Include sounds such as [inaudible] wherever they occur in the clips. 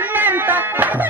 tormenta.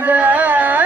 هداه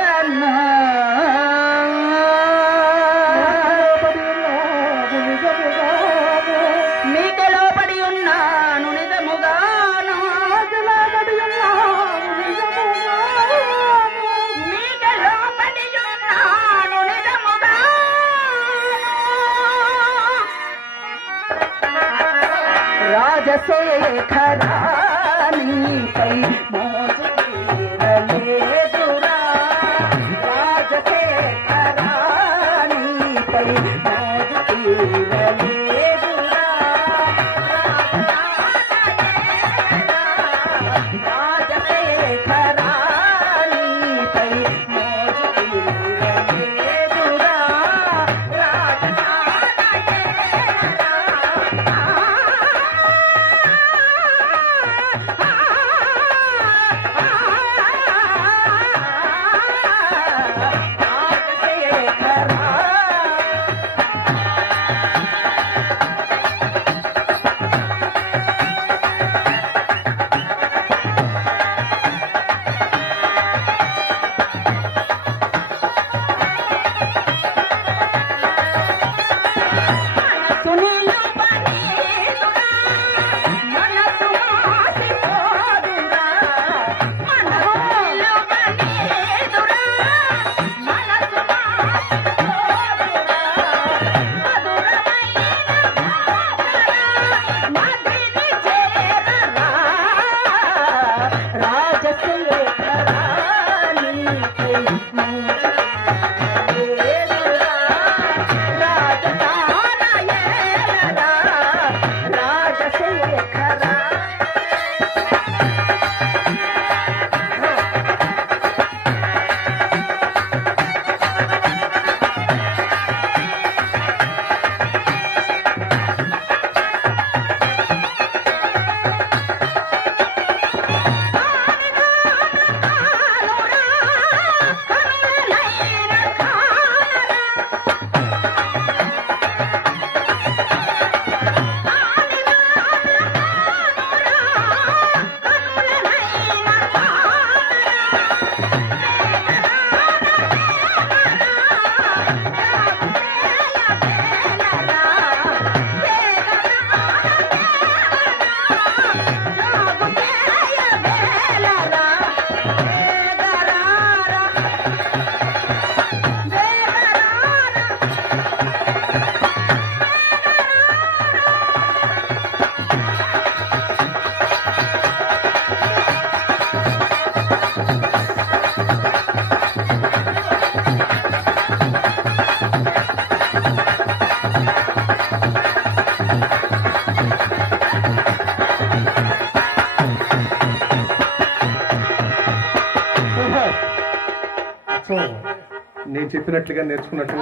నేను చెప్పినట్లుగా నేర్చుకున్నట్టు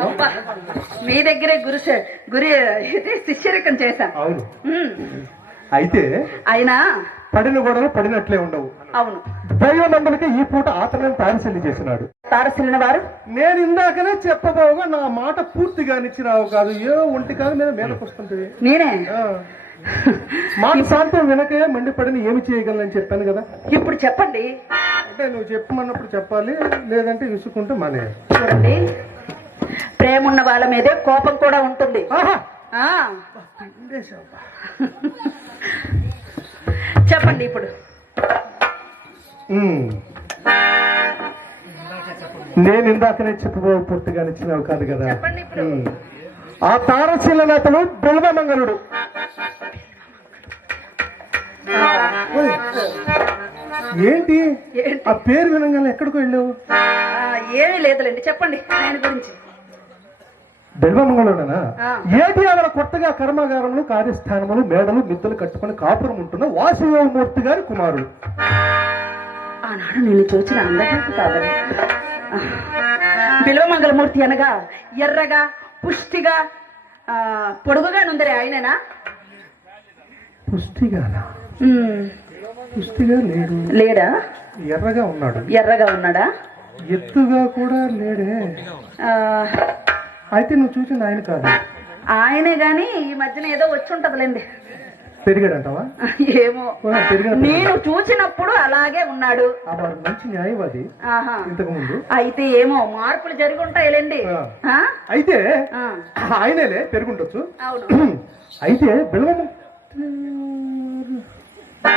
మీ దగ్గరే గురు గురి శిష్యరికం చేశాను అవును. అయితే అయినా పడిన గొడవ పడినట్లే ఉండవు. అవును. దైవనందలకి ఈ పూట ఆతనం తారసిల్లి చేసినాడు తారసిల్లిన వారు? నేను ఇందాకనే చెప్పబోగా నా మాట పూర్తిగా నిచ్చిరావు కాదు. ఏ ఒంటి కాదు మీద మీదకి వస్తుంటే నేనే. మాట శాంతం వినకే మండిపడిని ఏమి చేయగలనని చెప్పాను కదా. ఇప్పుడు చెప్పండి. అంటే నువ్వు చెప్పమన్నప్పుడు చెప్పాలి లేదంటే విసుకుంటే మానే చూడండి. ప్రేమ ఉన్న వాళ్ళ మీదే కోపం కూడా ఉంటుంది. ఆహా! ఆ. [laughs] చెప్పండి ఇప్పుడు. నేను ఇందాకనే చెప్పబో పూర్తిగా ఇచ్చినావు కాదు కదా. ఆ తారశీలనతను బిల్వమంగళుడు ఓయ్. ఏంటి? ఆ పేరు వినంగానే ఎక్కడికి వెళ్ళావు ఏమీ లేదులేండి చెప్పండి ఆయన గురించి బిల్వమంగళుడనా ఆ. ఏటి ఆవిడ కొత్తగా కర్మాగారములు కార్యస్థానములు మేడలు మిద్దలు కట్టుకుని కాపురం ఉంటున్న వాసుదేవమూర్తి గారి కుమారుడు. ఆనాడు నేను చూసిన అందగతి కాదని. బిల్వమంగళమూర్తి అనగా ఎర్రగా పుష్టిగా పొడుగుగా నుందరే ఆయననా? పుష్టిగానా? ఉమ్, పుష్టిగా లేడు. లేడా? ఎర్రగా ఉన్నాడు. ఎర్రగా ఉన్నాడా? ఎత్తుగా కూడా లేడే. అయితే నువ్వు చూసింది ఆయన కాదు. ఆయనే గాని ఈ మధ్యన ఏదో వచ్చి ఉంటదిలేండి. పెరిగాడంటావా? ఏమో. నేను చూసినప్పుడు అలాగే ఉన్నాడు. మంచి న్యాయవాది ఆహా. ఇంతకు ముందు అయితే ఏమో మార్పులు జరిగి ఉంటాయిలేండి? అయితే ఆయనేలే పెరుగుండొచ్చు. [clears throat] అయితే బిల్వమ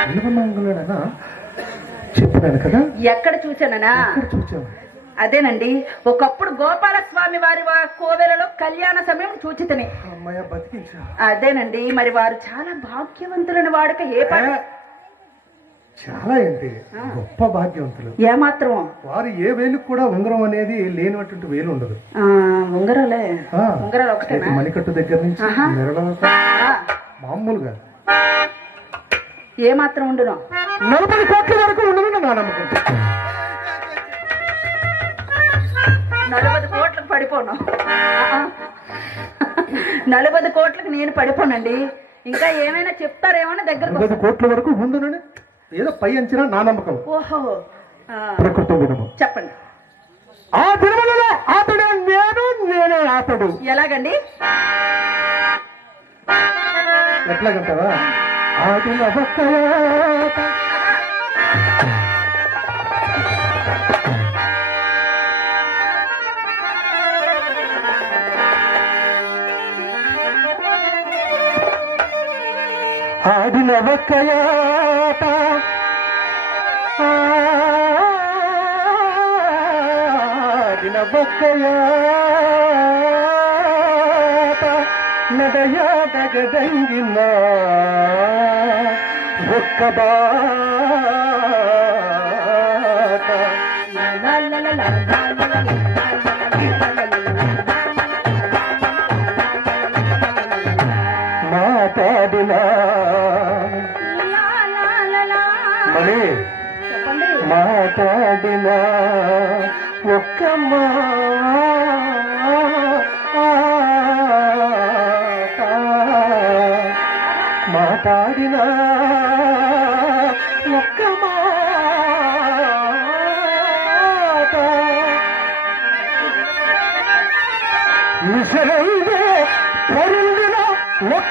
బిల్వమంగళుడనా చెప్పినాను కదా. ఎక్కడ చూచాననా? ఇక్కడ చూచావు? అదేనండి ఒకప్పుడు గోపాలస్వామి వారి కోవెలలో కళ్యాణ సమయం చూచితని అదేనండి మరి వారు చాలా భాగ్యవంతులని వాడుక ఏ పని? చాలా ఏంటి? గొప్ప భాగ్యవంతులు. ఏమాత్రం వారు ఏ వేలుకు కూడా ఉంగరం అనేది లేనటువంటి వేలు ఉండదు. ఉంగరాలే. ఉంగరాలు అయితే మణికట్టు దగ్గర నుంచి మామూలుగా. ఏమాత్రం ఉండును? నలభై కోట్ల వరకు ఉండదు నా నమ్మకం. నలభై కోట్లకు పడిపోను. నలభై కోట్లకు నేను పడిపోనండి. ఇంకా ఏమైనా చెప్తారేమో దగ్గరకు నలభై కోట్ల వరకు ఉండునని ఏదో పై అంచనా నా నమ్మకం. ఓహో. చెప్పండి. ఆ దినములలో అతడే నేను నేనే అతడు. ఎలాగండి? ఎట్లాగంటావా? నవకయాట. నవకయాట. ఆడిన ఒక్కబాట ఆడిన ఒక్కయాట నడయాడగదంగిన ఒక్క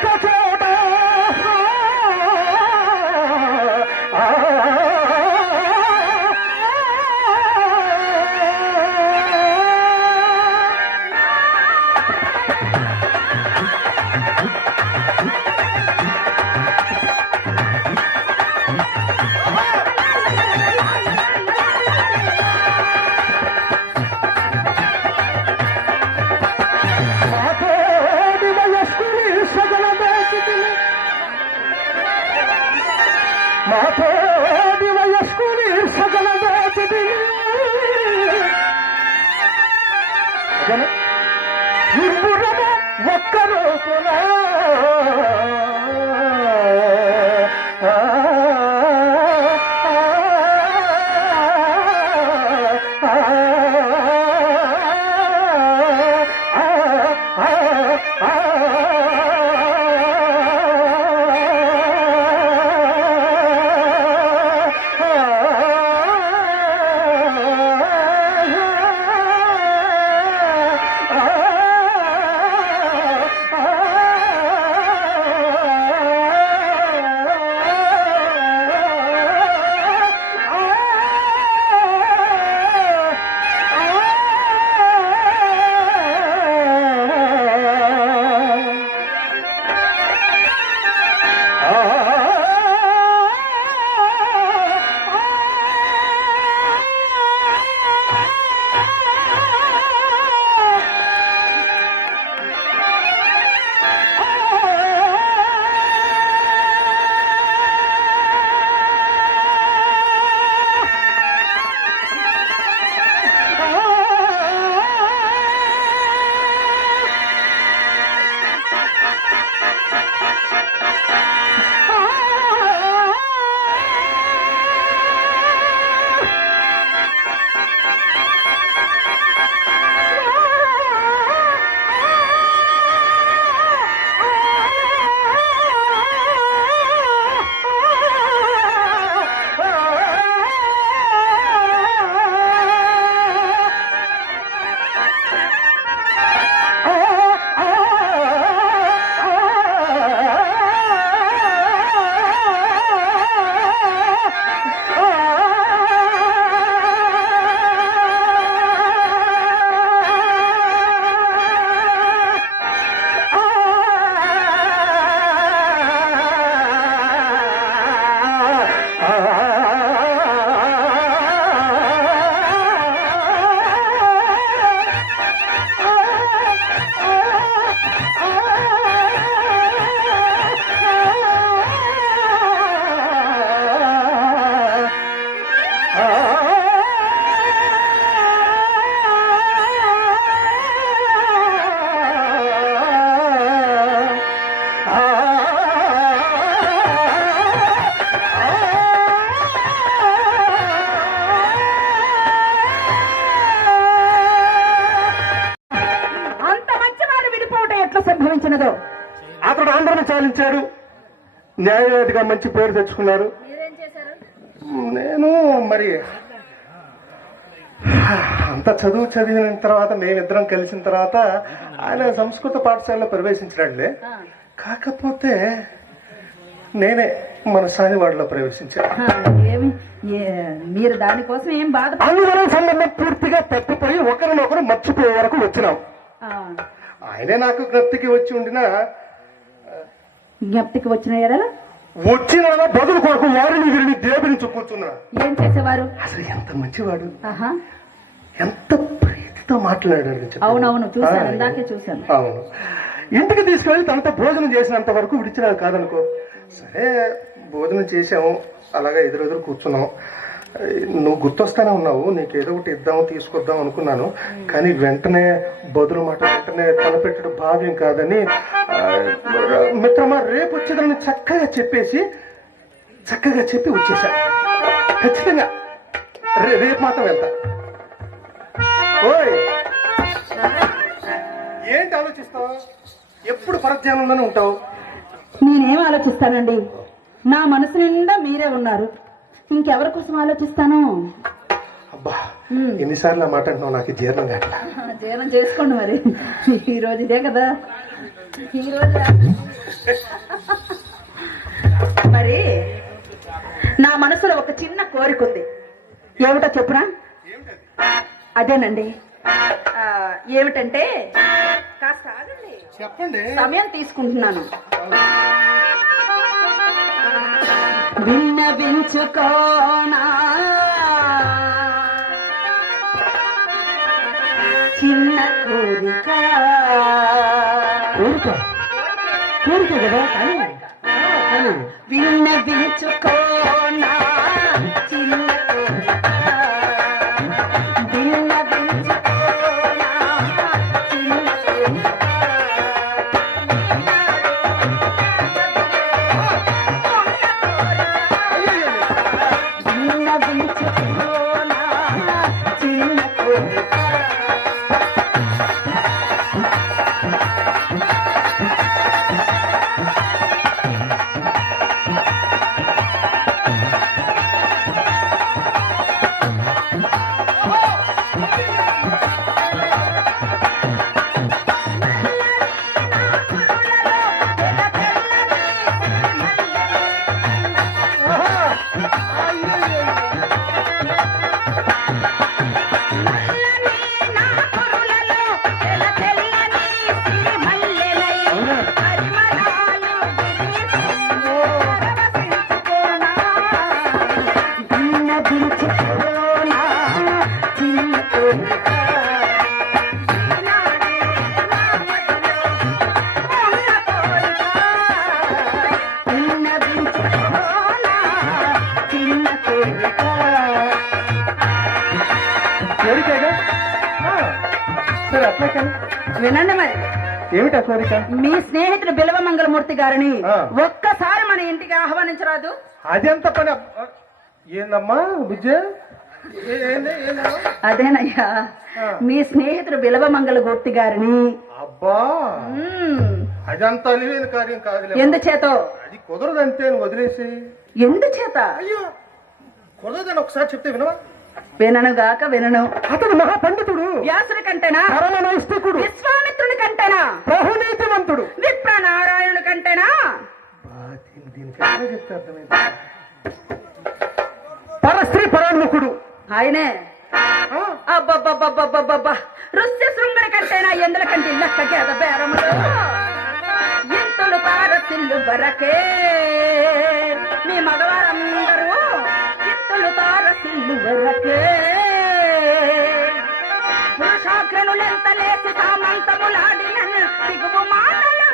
Africa! போல న్యాయవాదిగా మంచి పేరు తెచ్చుకున్నారు. నేను మరి అంత చదువు చదివిన తర్వాత మేమిద్దరం కలిసిన తర్వాత ఆయన సంస్కృత పాఠశాలలో ప్రవేశించాడులే. కాకపోతే నేనే మన సానివాడలో ప్రవేశించాను మీరు దానికోసం ఏం బాధ సంబంధం పూర్తిగా తప్పిపోయి ఒకరినొకరు మర్చిపోయే వరకు వచ్చినాం. ఆయనే నాకు జ్ఞప్తికి వచ్చి ఉండినా జ్ఞప్తికి వచ్చిన ఎడల వచ్చిన బదులు కొరకు వారిని వీరిని దేవుని ఏం చేసేవారు? అసలు ఎంత మంచివాడు. ఎంత ప్రీతితో మాట్లాడాడు చెప్పండి. అవునవును చూశాను ఆ, ఇందాకే చూశాను. అవును. ఇంటికి తీసుకెళ్ళి తనతో భోజనం చేసినంత వరకు విడిచినాడు కాదనుకో. సరే భోజనం చేసాము అలాగా ఎదురెదురు కూర్చున్నాం. నువ్వు గుర్తొస్తానే ఉన్నావు. నీకు ఏదో ఒకటి ఇద్దాం తీసుకొద్దాం అనుకున్నాను. కానీ వెంటనే బదులు మాట వెంటనే తలపెట్టడం భావ్యం కాదని మిత్రమా రేపు వచ్చేదాన్ని చక్కగా చెప్పేసి చక్కగా చెప్పి వచ్చేసా. ఖచ్చితంగా. రే- రేపు మాత్రం వెళ్తా. ఓయ్! ఏంటి ఆలోచిస్తావు? ఎప్పుడు పరధ్యానంలోనే ఉంటావు? నేనేం ఆలోచిస్తానండి? నా మనసు నిండా మీరే ఉన్నారు. ఇంకెవరి కోసం ఆలోచిస్తాను? అబ్బా. ఎన్నిసార్లు ఆ మాట అంటున్నావు? నాకు జీర్ణం జీవనం చేసుకోండి మరి. ఈ రోజు ఇదే కదా. ఈ రోజు మరి నా మనసులో ఒక చిన్న కోరిక ఉంది. ఏమిటో చెప్పురా? అదేనండి. ఏమిటంటే కాస్త ఆగండి. చెప్పండి. సమయం తీసుకుంటున్నాను. విన్నవించుకోనా? చిన్న కోరిక. కోరిక. కోరిక కదా కానీ. వినండి మరి. ఏమిటి మీ స్నేహితుడు బిలవ మంగళమూర్తి గారిని. ఒక్కసారి మన ఇంటికి ఆహ్వానించరాదు. అదెంత పని? ఏందమ్మా విజయ? అదేనయ్యా. మీ స్నేహితుడు బిలవ మంగళమూర్తి గారిని. అబ్బా. అదంత అలివేని కార్యం కాదులే. ఎందుచేతో? అది కుదరదు అంతే అని వదిలేసి ఎందుచేత? అయ్యో! కుదరదని ఒకసారి చెప్తే వినవా? వినను గాక వినను. అతడు మహాపండితుడు. వ్యాసుడి కంటేనా? పరమ నైష్టికుడు విశ్వామిత్రుడి కంటేనా? బహునీతివంతుడు. విప్ర నారాయణుడి కంటేనా పరస్త్రీ పరాన్ముఖుడు. ఆయనే. ఆ, అబ్బబ్బబ్బబ్బబ్బబ్బబ్బా. రుస్య శృంగుడి కంటేనా? ఎందుల కంటే లెక్క గేద బేరములు? ఇంతులు తారసిల్లు బరకే. మీ మగవారందరూ తార తారసిల్లు బరకే పురుషాగ్రనులెంత లేచి తామంతములాడిన దిగువు మాటలు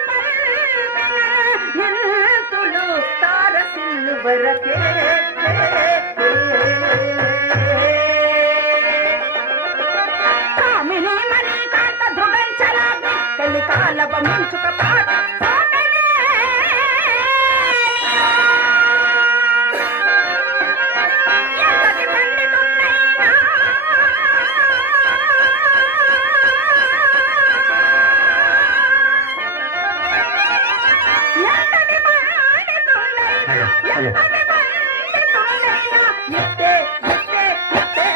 ఇట్టే